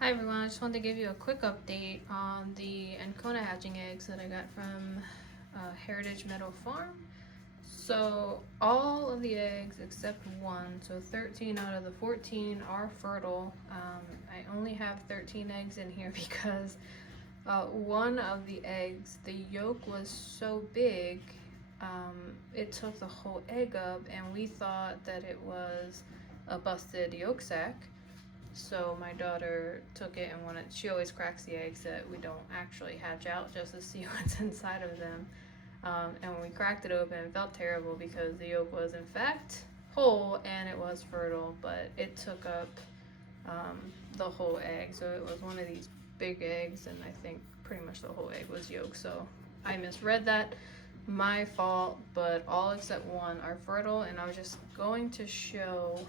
Hi everyone, I just wanted to give you a quick update on the Ancona hatching eggs that I got from Heritage Meadow Farm. So all of the eggs except one, so 13 out of the 14 are fertile. I only have 13 eggs in here because one of the eggs, the yolk was so big, it took the whole egg up, and we thought that it was a busted yolk sac. So my daughter took it and wanted, she always cracks the eggs that we don't actually hatch out just to see what's inside of them. And when we cracked it open, it felt terrible because the yolk was in fact whole and it was fertile, but it took up the whole egg. So it was one of these big eggs, and I think pretty much the whole egg was yolk. So I misread that, my fault, but all except one are fertile, and I was just going to show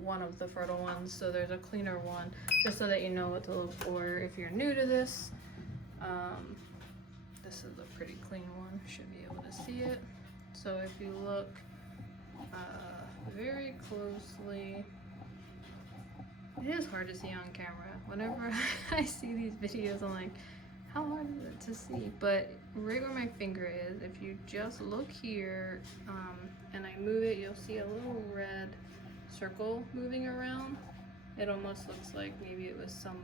one of the fertile ones. So there's a cleaner one, just so that you know what to look for if you're new to this. This is a pretty clean one, should be able to see it. So if you look very closely, it is hard to see on camera. Whenever I see these videos, I'm like, how hard is it to see? But right where my finger is, if you just look here and I move it, you'll see a little red circle moving around. It almost looks like maybe it was some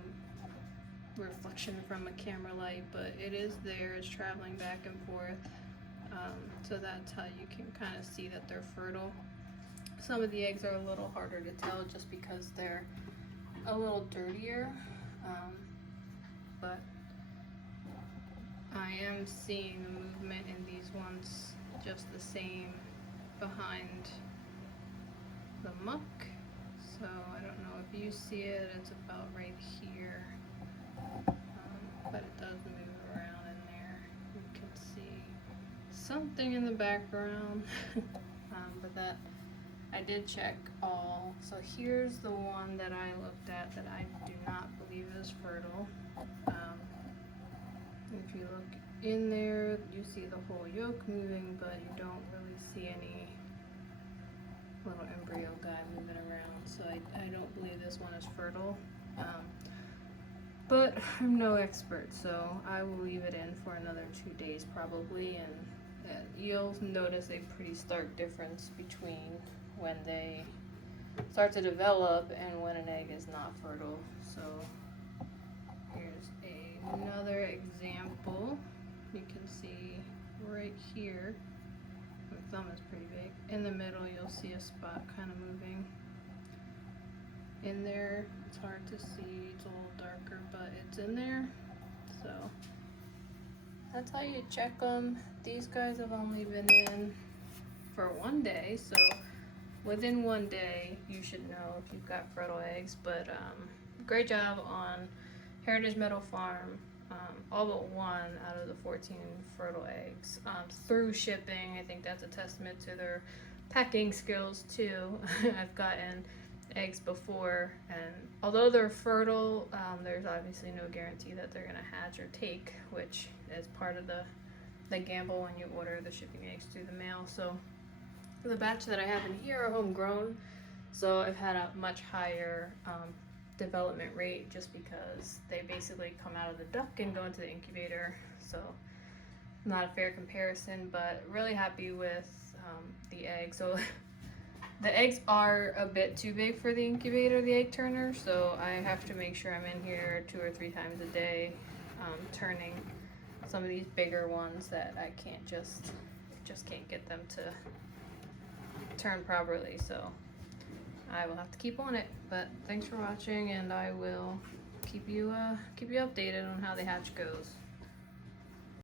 reflection from a camera light, but it is there. It's traveling back and forth. So that's how you can kind of see that they're fertile. Some of the eggs are a little harder to tell just because they're a little dirtier, but I am seeing the movement in these ones just the same behind the muck. So I don't know if you see it, it's about right here, but it does move around in there. You can see something in the background. But that, I did check all. So here's the one that I looked at that I do not believe is fertile. If you look in there, you see the whole yolk moving, but you don't really see any little embryo guy moving around. So I don't believe this one is fertile. But I'm no expert, so I will leave it in for another 2 days probably, and you'll notice a pretty stark difference between when they start to develop and when an egg is not fertile. So here's another example. You can see right here, my thumb is pretty big. In the middle, you'll see a spot kind of moving. In there, it's hard to see, it's a little darker, but it's in there. So that's how you check them. These guys have only been in for 1 day, so within 1 day, you should know if you've got fertile eggs. But great job on Heritage Meadow Farm. All but one out of the 14 fertile eggs through shipping. I think that's a testament to their packing skills too. I've gotten eggs before, and although they're fertile, there's obviously no guarantee that they're gonna hatch or take, which is part of the gamble when you order the shipping eggs through the mail. So the batch that I have in here are homegrown, so I've had a much higher development rate just because they basically come out of the duck and go into the incubator. So not a fair comparison, but really happy with the eggs. So the eggs are a bit too big for the incubator, the egg turner, so I have to make sure I'm in here 2 or 3 times a day turning some of these bigger ones that I can't just can't get them to turn properly. So I will have to keep on it. But thanks for watching, and I will keep you updated on how the hatch goes.